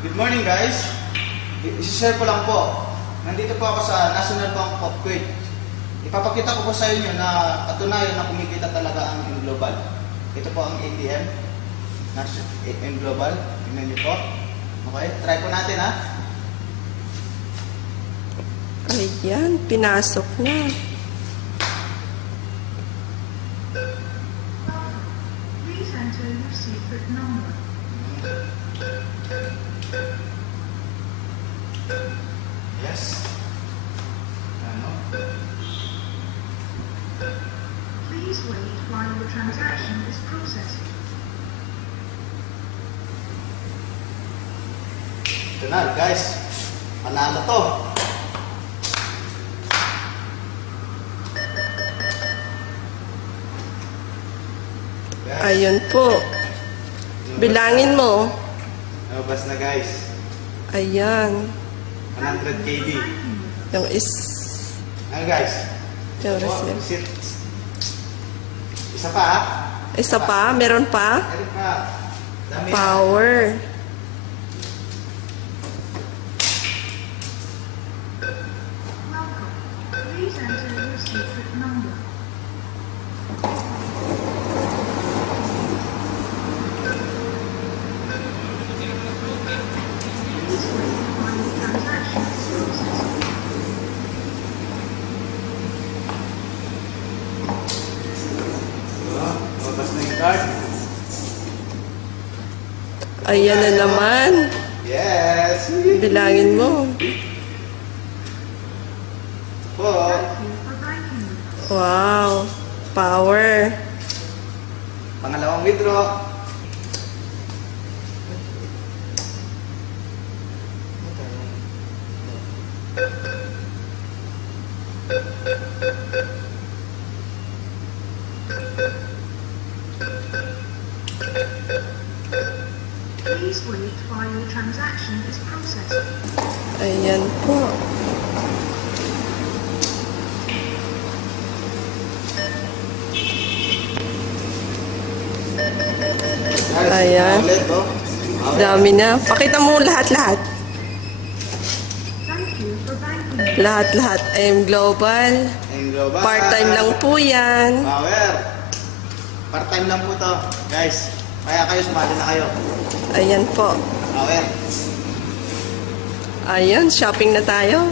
Good morning guys. I-share ko lang po. Nandito po ako sa National Bank of Kuwait. Ipapakita ko po sa inyo na katunayan na kumikita talaga ang M-Global. Ito po ang ATM. M-Global. Tingnan niyo po. Okay, try po natin ha. Ayan, pinasok na. Please enter your secret number. Yes. Ano? Please wait while your transaction is processing. Ito na guys. Panalo to. Yes. Ayun po. Bilangin mo. Nabas na guys. Ayan. 100 KD. Yung Ano guys? yung Oh, receipt. Isa pa ha? Isa pa? Meron pa? Meron pa. Dami na. Power. Welcome. Please enter your secret number. Please wait while your transaction is processing. Oh, mabas na yung card. Ayan na naman. Yes. Bilangin mo. Po. Thank you for banking with us. Wow. Power. Pangalawang withdraw. Please wait while your transaction is processing. Ayan po. Ayan. Ulit, oh. Dami na. Pakita mo lahat-lahat. Thank you for banking with us. Lahat-lahat. M-Global. And global. Part-time lang po yan. Power. Part-time lang po to, guys. Kaya kayo, sumali na kayo. Ayan po. Power. Ayan, shopping na tayo.